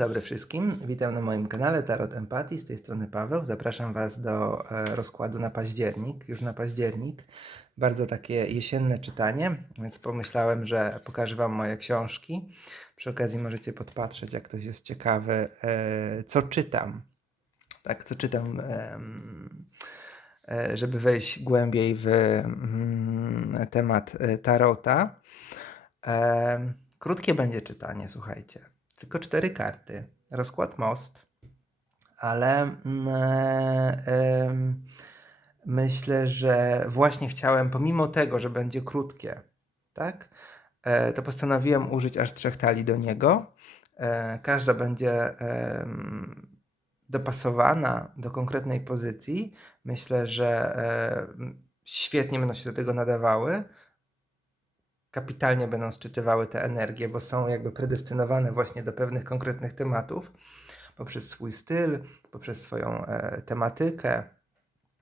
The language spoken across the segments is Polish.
dobry wszystkim. Witam na moim kanale Tarot Empatii. Z tej strony Paweł. Zapraszam Was do e, rozkładu na październik. Już na październik. Bardzo takie jesienne czytanie, więc pomyślałem, że pokażę Wam moje książki. Przy okazji możecie podpatrzeć, jak ktoś jest ciekawy, e, co czytam. Tak, co czytam, e, żeby wejść głębiej w mm, temat tarota. Krótkie będzie czytanie, słuchajcie. Tylko cztery karty. Rozkład most, ale mm, e, myślę, że właśnie chciałem, pomimo tego, że będzie krótkie, tak? E, to postanowiłem użyć aż trzech talii do niego. E, każda będzie dopasowana do konkretnej pozycji. Myślę, że świetnie będą się do tego nadawały kapitalnie będą sczytywały te energie, bo są jakby predestynowane właśnie do pewnych konkretnych tematów poprzez swój styl, poprzez swoją e, tematykę,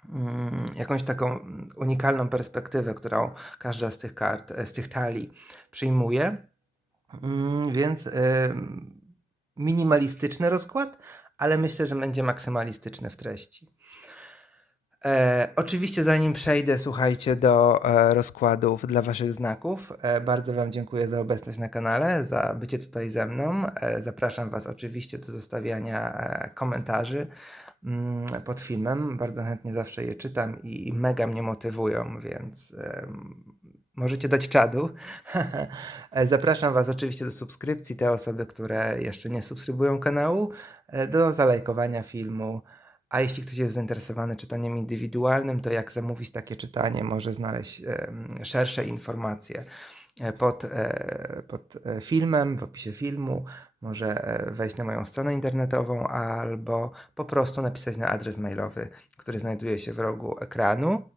mm, jakąś taką unikalną perspektywę, którą każda z tych kart, e, z tych talii przyjmuje. Mm, więc e, minimalistyczny rozkład, ale myślę, że będzie maksymalistyczny w treści. E, oczywiście, zanim przejdę, słuchajcie, do e, rozkładów dla Waszych znaków, e, bardzo Wam dziękuję za obecność na kanale, za bycie tutaj ze mną. E, zapraszam Was oczywiście do zostawiania e, komentarzy mm, pod filmem. Bardzo chętnie zawsze je czytam i, i mega mnie motywują, więc em, możecie dać czadu. E, Zapraszam Was oczywiście do subskrypcji, te osoby, które jeszcze nie subskrybują kanału, e, do zalajkowania filmu. A jeśli ktoś jest zainteresowany czytaniem indywidualnym, to jak zamówić takie czytanie, może znaleźć szersze informacje e, pod, e, pod e, filmem, w opisie filmu. Może wejść na moją stronę internetową albo po prostu napisać na adres mailowy, który znajduje się w rogu ekranu.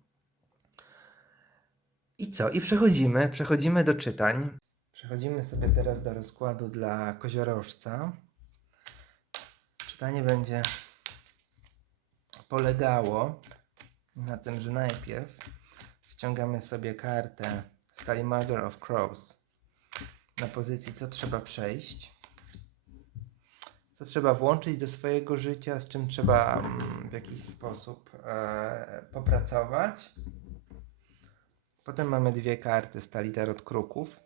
I co? I przechodzimy, przechodzimy do czytań. Przechodzimy sobie teraz do rozkładu dla koziorożca. Czytanie będzie polegało na tym, że najpierw wciągamy sobie kartę Stali Mother of Crows na pozycji co trzeba przejść, co trzeba włączyć do swojego życia, z czym trzeba mm, w jakiś sposób e, popracować. Potem mamy dwie karty Stali Tarot Kruków.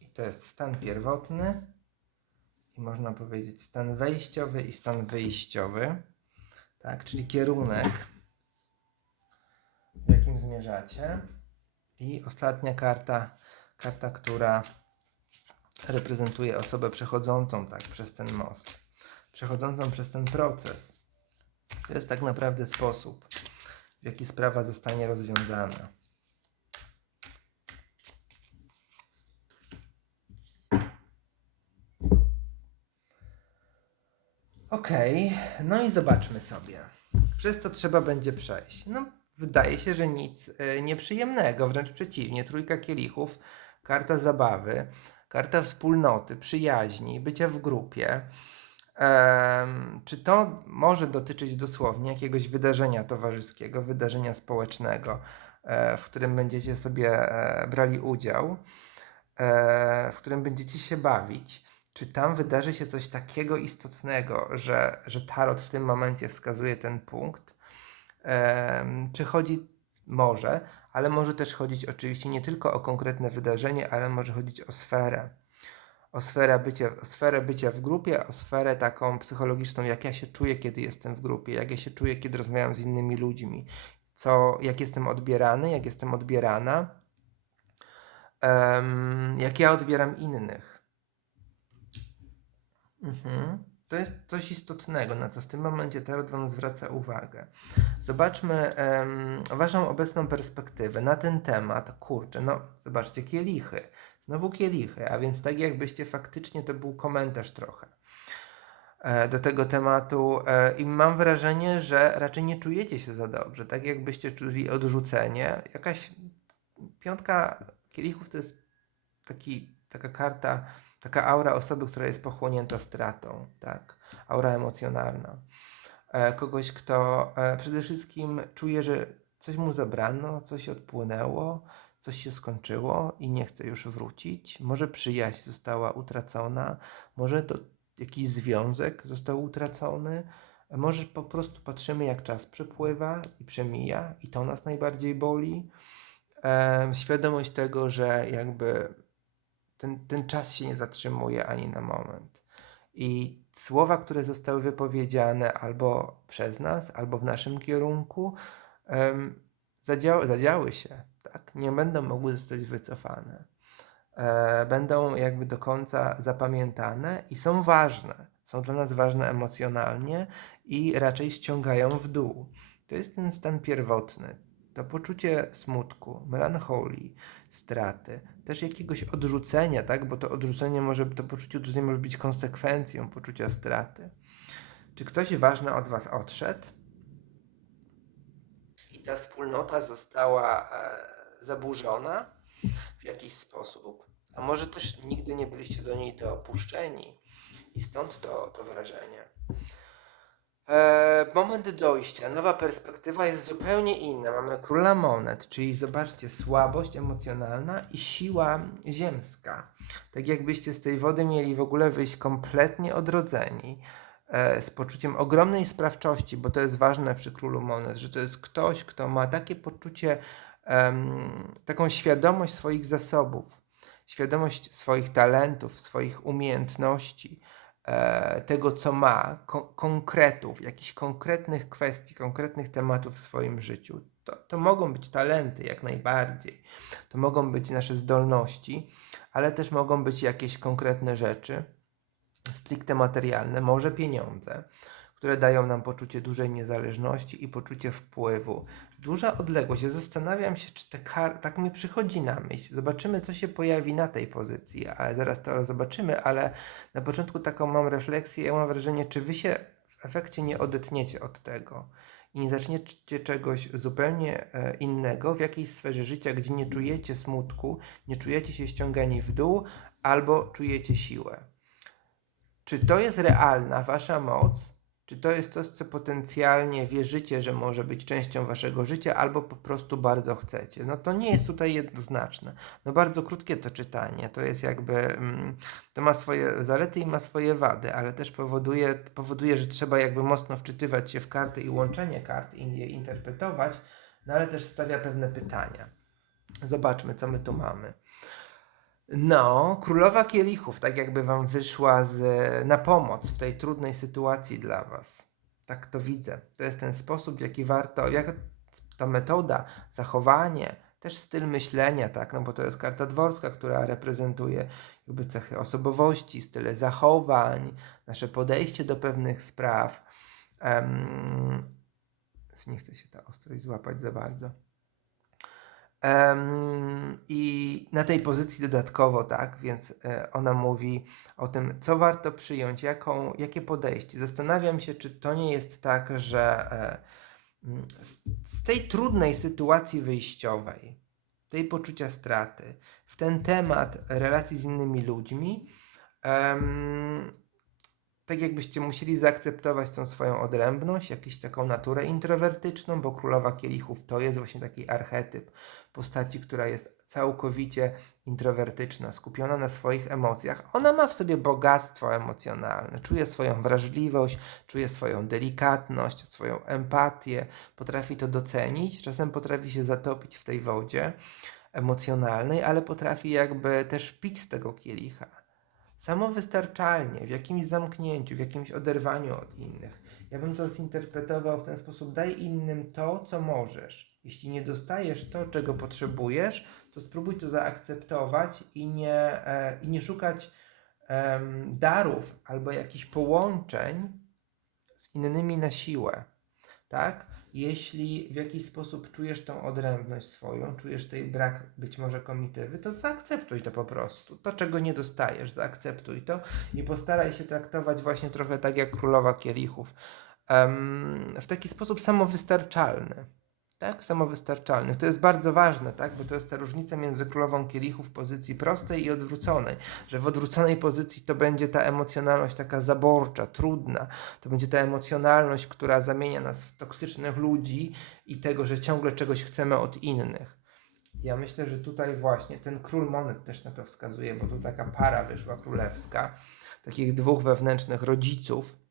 I to jest stan pierwotny i można powiedzieć stan wejściowy i stan wyjściowy, tak, czyli kierunek, w jakim zmierzacie. I ostatnia karta, karta, która reprezentuje osobę przechodzącą tak przez ten most, przechodzącą przez ten proces. To jest tak naprawdę sposób, w jaki sprawa zostanie rozwiązana. Okej, no i zobaczmy sobie. Przez to trzeba będzie przejść. No, wydaje się, że nic e, nieprzyjemnego, wręcz przeciwnie. Trójka kielichów, karta zabawy, karta wspólnoty, przyjaźni, bycia w grupie. Em, czy to może dotyczyć dosłownie jakiegoś wydarzenia towarzyskiego, wydarzenia społecznego, e, w którym będziecie sobie e, brali udział, e, w którym będziecie się bawić? Czy tam wydarzy się coś takiego istotnego, że, że tarot w tym momencie wskazuje ten punkt? Czy chodzi może, ale może też chodzić oczywiście nie tylko o konkretne wydarzenie, ale może chodzić o sferę. O sferę bycia, o sferę bycia w grupie, o sferę taką psychologiczną, jak ja się czuję, kiedy jestem w grupie, jak ja się czuję, kiedy rozmawiam z innymi ludźmi, co, jak jestem odbierany, jak jestem odbierana, em, jak ja odbieram innych. Mhm. To jest coś istotnego, na co w tym momencie Tarot Wam zwraca uwagę. Zobaczmy em, Waszą obecną perspektywę na ten temat. Kurczę, no zobaczcie, kielichy. Znowu kielichy, a więc tak jakbyście faktycznie to był komentarz trochę e, do tego tematu e, i mam wrażenie, że raczej nie czujecie się za dobrze, tak jakbyście czuli odrzucenie. Jakaś piątka kielichów to jest taki, taka karta taka aura osoby, która jest pochłonięta stratą, tak, aura emocjonalna. E, kogoś, kto e, przede wszystkim czuje, że coś mu zabrano, coś odpłynęło, coś się skończyło i nie chce już wrócić. Może przyjaźń została utracona, może to jakiś związek został utracony. Może po prostu patrzymy, jak czas przepływa i przemija, i to nas najbardziej boli. Em, świadomość tego, że jakby ten, ten czas się nie zatrzymuje ani na moment. I słowa, które zostały wypowiedziane albo przez nas, albo w naszym kierunku, em, zadziały, zadziały się, tak? Nie będą mogły zostać wycofane. E, będą jakby do końca zapamiętane i są ważne. Są dla nas ważne emocjonalnie i raczej ściągają w dół. To jest ten stan pierwotny. To poczucie smutku, melancholii, straty, też jakiegoś odrzucenia, tak? Bo to odrzucenie może, to poczucie odrzucenia może być konsekwencją poczucia straty. Czy ktoś ważny od Was odszedł? I ta wspólnota została e, zaburzona w jakiś sposób? A może też nigdy nie byliście do niej dopuszczeni i stąd to, to wrażenie. E, moment dojścia, nowa perspektywa jest zupełnie inna. Mamy króla monet, czyli zobaczcie, słabość emocjonalna i siła ziemska. Tak jakbyście z tej wody mieli w ogóle wyjść kompletnie odrodzeni, e, z poczuciem ogromnej sprawczości, bo to jest ważne przy królu monet, że to jest ktoś, kto ma takie poczucie, taką świadomość swoich zasobów, świadomość swoich talentów, swoich umiejętności tego, co ma, ko- konkretów, jakichś konkretnych kwestii, konkretnych tematów w swoim życiu. To, to mogą być talenty, jak najbardziej. To mogą być nasze zdolności, ale też mogą być jakieś konkretne rzeczy, stricte materialne, może pieniądze, które dają nam poczucie dużej niezależności i poczucie wpływu. Duża odległość. Ja zastanawiam się, czy te kar... tak mi przychodzi na myśl. Zobaczymy, co się pojawi na tej pozycji, ale zaraz to zobaczymy, ale na początku taką mam refleksję, ja mam wrażenie, czy wy się w efekcie nie odetniecie od tego i nie zaczniecie czegoś zupełnie e, innego w jakiejś sferze życia, gdzie nie czujecie smutku, nie czujecie się ściągani w dół, albo czujecie siłę. Czy to jest realna wasza moc? Czy to jest coś, co potencjalnie wierzycie, że może być częścią waszego życia, albo po prostu bardzo chcecie? No to nie jest tutaj jednoznaczne. No bardzo krótkie to czytanie, to jest jakby, mm, to ma swoje zalety i ma swoje wady, ale też powoduje, powoduje, że trzeba jakby mocno wczytywać się w karty i łączenie kart i je interpretować, no ale też stawia pewne pytania. Zobaczmy, co my tu mamy. No, królowa kielichów, tak jakby wam wyszła z, na pomoc w tej trudnej sytuacji dla was. Tak to widzę. To jest ten sposób, w jaki warto, jak ta metoda, zachowanie, też styl myślenia, tak, no bo to jest karta dworska, która reprezentuje jakby cechy osobowości, style zachowań, nasze podejście do pewnych spraw. Um, nie chcę się ta ostrość złapać za bardzo. I na tej pozycji dodatkowo, tak, więc e, ona mówi o tym, co warto przyjąć, jaką, jakie podejście. Zastanawiam się, czy to nie jest tak, że e, mm, z, tej trudnej sytuacji wyjściowej, tej poczucia straty, w ten temat relacji z innymi ludźmi, em, tak jakbyście musieli zaakceptować tą swoją odrębność, jakąś taką naturę introwertyczną, bo królowa kielichów to jest właśnie taki archetyp postaci, która jest całkowicie introwertyczna, skupiona na swoich emocjach. Ona ma w sobie bogactwo emocjonalne, czuje swoją wrażliwość, czuje swoją delikatność, swoją empatię, potrafi to docenić, czasem potrafi się zatopić w tej wodzie emocjonalnej, ale potrafi jakby też pić z tego kielicha samowystarczalnie, w jakimś zamknięciu, w jakimś oderwaniu od innych. Ja bym to zinterpretował w ten sposób: daj innym to, co możesz. Jeśli nie dostajesz to, czego potrzebujesz, to spróbuj to zaakceptować i nie, e, i nie szukać e, darów albo jakichś połączeń z innymi na siłę. Tak? Jeśli w jakiś sposób czujesz tą odrębność swoją, czujesz tej brak być może komitywy, to zaakceptuj to po prostu. To, czego nie dostajesz, zaakceptuj to i postaraj się traktować właśnie trochę tak jak królowa kielichów. Um, w taki sposób samowystarczalny tak, samowystarczalnych. To jest bardzo ważne, tak, bo to jest ta różnica między królową kielichów w pozycji prostej i odwróconej, że w odwróconej pozycji to będzie ta emocjonalność taka zaborcza, trudna, to będzie ta emocjonalność, która zamienia nas w toksycznych ludzi i tego, że ciągle czegoś chcemy od innych. Ja myślę, że tutaj właśnie ten król monet też na to wskazuje, bo tu taka para wyszła królewska, takich dwóch wewnętrznych rodziców,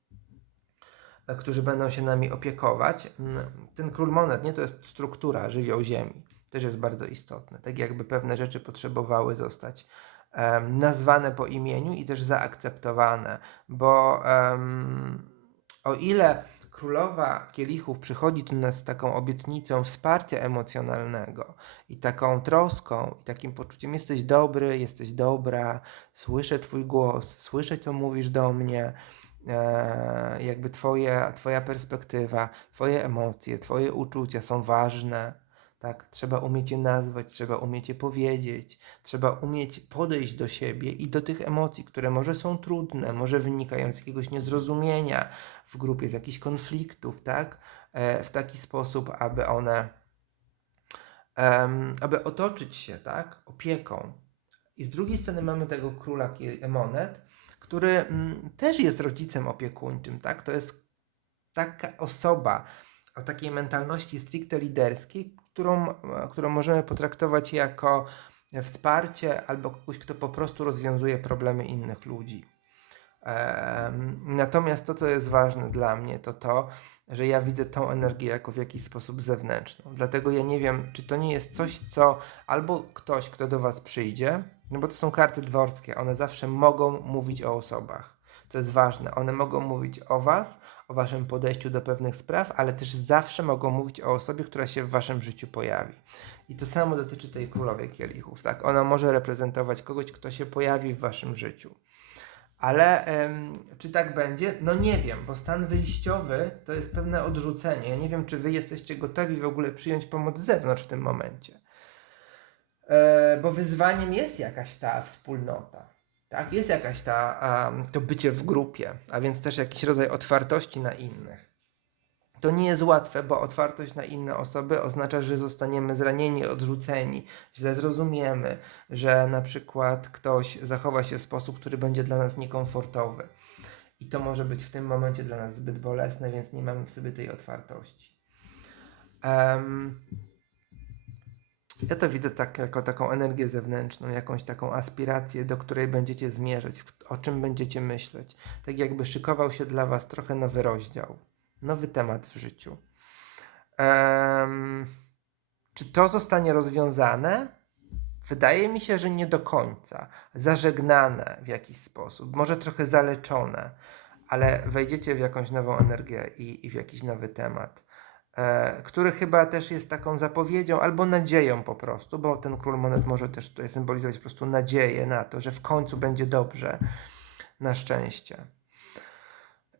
którzy będą się nami opiekować. Mm, Ten król monet, nie to jest struktura, żywioł ziemi. Też jest bardzo istotne. Tak jakby pewne rzeczy potrzebowały zostać em, nazwane po imieniu i też zaakceptowane, bo em, o ile królowa kielichów przychodzi do nas z taką obietnicą wsparcia emocjonalnego i taką troską i takim poczuciem jesteś dobry, jesteś dobra, słyszę twój głos, słyszę co mówisz do mnie, e, jakby twoje, twoja perspektywa, twoje emocje, twoje uczucia są ważne. Tak, trzeba umieć je nazwać, trzeba umieć je powiedzieć, trzeba umieć podejść do siebie i do tych emocji, które może są trudne, może wynikają z jakiegoś niezrozumienia w grupie, z jakichś konfliktów, tak? E, w taki sposób, aby one, em, aby otoczyć się, tak? Opieką. I z drugiej strony mamy tego króla kie- monet, który mm, też jest rodzicem opiekuńczym, tak? To jest taka osoba o takiej mentalności stricte liderskiej, którą, którą możemy potraktować jako wsparcie albo kogoś, kto po prostu rozwiązuje problemy innych ludzi. Natomiast to, co jest ważne dla mnie, to to, że ja widzę tą energię jako w jakiś sposób zewnętrzną. Dlatego ja nie wiem, czy to nie jest coś, co albo ktoś, kto do Was przyjdzie, no bo to są karty dworskie, one zawsze mogą mówić o osobach. To jest ważne. One mogą mówić o Was, o Waszym podejściu do pewnych spraw, ale też zawsze mogą mówić o osobie, która się w Waszym życiu pojawi. I to samo dotyczy tej królowej kielichów. Tak? Ona może reprezentować kogoś, kto się pojawi w Waszym życiu. Ale em, czy tak będzie? No nie wiem, bo stan wyjściowy to jest pewne odrzucenie. Ja nie wiem, czy wy jesteście gotowi w ogóle przyjąć pomoc z zewnątrz w tym momencie. E, bo wyzwaniem jest jakaś ta wspólnota. Tak, jest jakaś ta, to bycie w grupie, a więc też jakiś rodzaj otwartości na innych. To nie jest łatwe, bo otwartość na inne osoby oznacza, że zostaniemy zranieni, odrzuceni, źle zrozumiemy, że na przykład ktoś zachowa się w sposób, który będzie dla nas niekomfortowy. I to może być w tym momencie dla nas zbyt bolesne, więc nie mamy w sobie tej otwartości. Em, ja to widzę tak, jako taką energię zewnętrzną, jakąś taką aspirację, do której będziecie zmierzać, o czym będziecie myśleć. Tak jakby szykował się dla Was trochę nowy rozdział, nowy temat w życiu. Em, czy to zostanie rozwiązane? Wydaje mi się, że nie do końca. Zażegnane w jakiś sposób, może trochę zaleczone, ale wejdziecie w jakąś nową energię i, i w jakiś nowy temat, który chyba też jest taką zapowiedzią albo nadzieją po prostu, bo ten król monet może też tutaj symbolizować po prostu nadzieję na to, że w końcu będzie dobrze, na szczęście.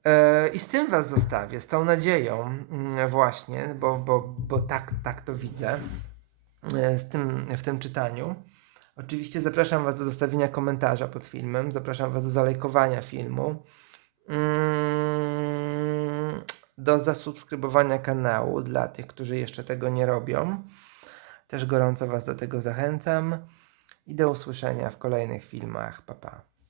E, I z tym Was zostawię, z tą nadzieją, mm, właśnie, bo, bo, bo tak, tak to widzę e, z tym, w tym czytaniu. Oczywiście zapraszam Was do zostawienia komentarza pod filmem, zapraszam Was do zalajkowania filmu, mm, do zasubskrybowania kanału dla tych, którzy jeszcze tego nie robią. Też gorąco Was do tego zachęcam i do usłyszenia w kolejnych filmach. Pa, pa.